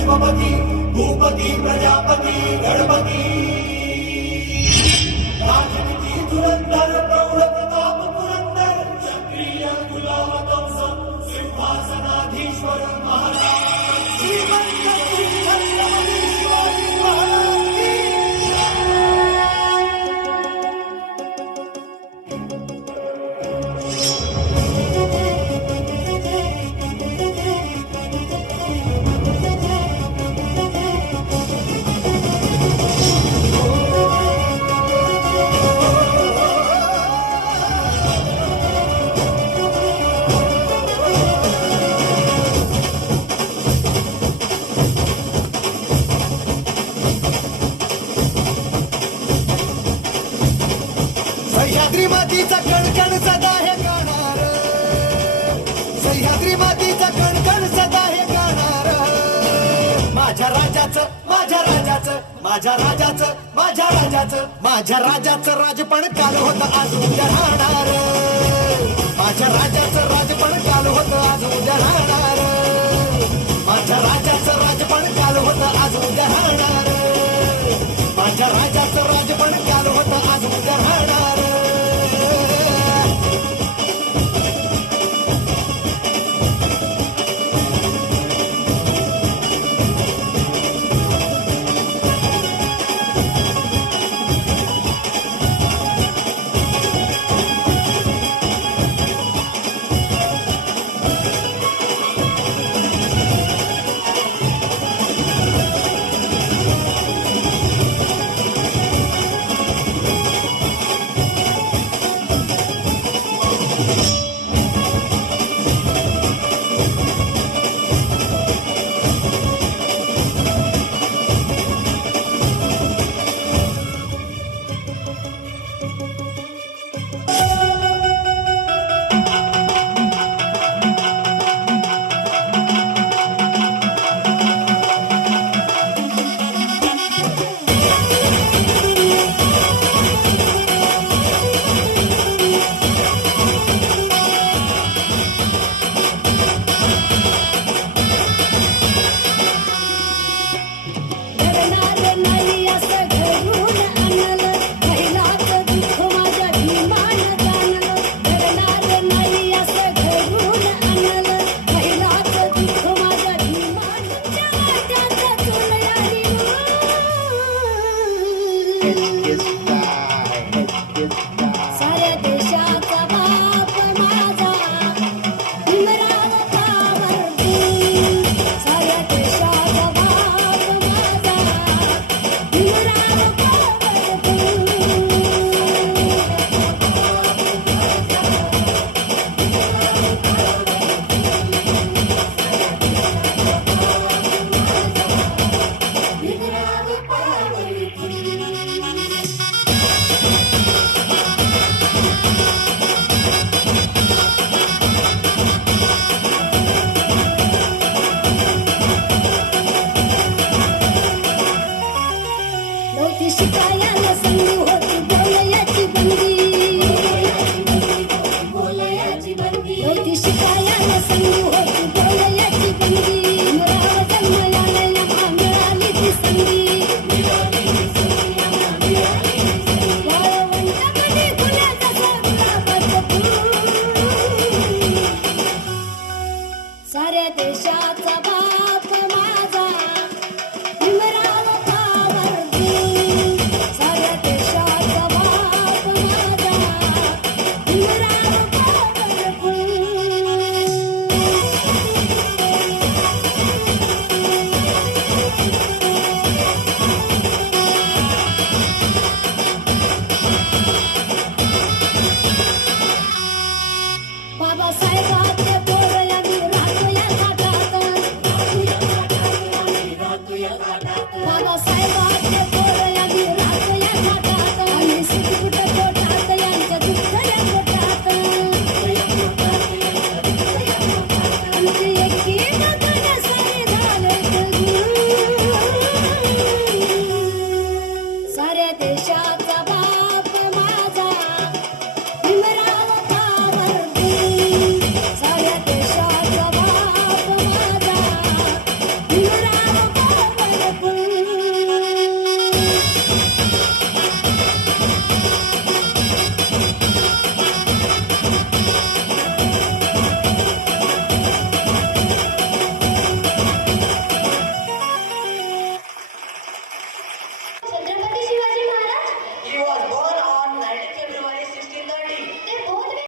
विश्वपती भूपती प्रजापती गणपती राजनीती धुरंधर प्रौढ प्रताप पुरंदर चक्रीय गुलामतंस सिंहासनाधीश्वर महाराज श्रीमंत छत्रपती शिवाजी महाराज की सह्याद्री मातीचा कणकण सदा हे गाणार, सह्याद्री मातीचा कणकण सदा हे गाणार. माझ्या राजाचं माझ्या राजाचं माझ्या राजाचं माझ्या राजाचं माझ्या राजाचं राजपण काल होतं आज उद्या राहणार. माझ्या राजाचं राजपण काल होतं आज उद्या राहणार. माझ्या राजाचं राजपण काल होतं आज उद्या राहणार. माझ्या राजाचं राजपण काल होतं आज उद्या राहणार. साऱ्या देशाचा बाप माझा भीमराव कावरती. साऱ्या देशाचा बाप माझा भीमराव कावरती. भीमराव कावरती. नव्हती शिकायला संधी होती बोलयाची बंदी. नव्हती शिकायला संधी होती बोलयाची बंदी. भीमराव जन्मला आम्हा मिळाली ती संधी. वाळवंटामध्ये फुलाचा गुलाबाचं फूल. साऱ्या देशाचा बाप माझा भीमराव कावरती. साऱ्या देशाचा बाप माझा भीमराव कावरती. बाबासाहेबांच्या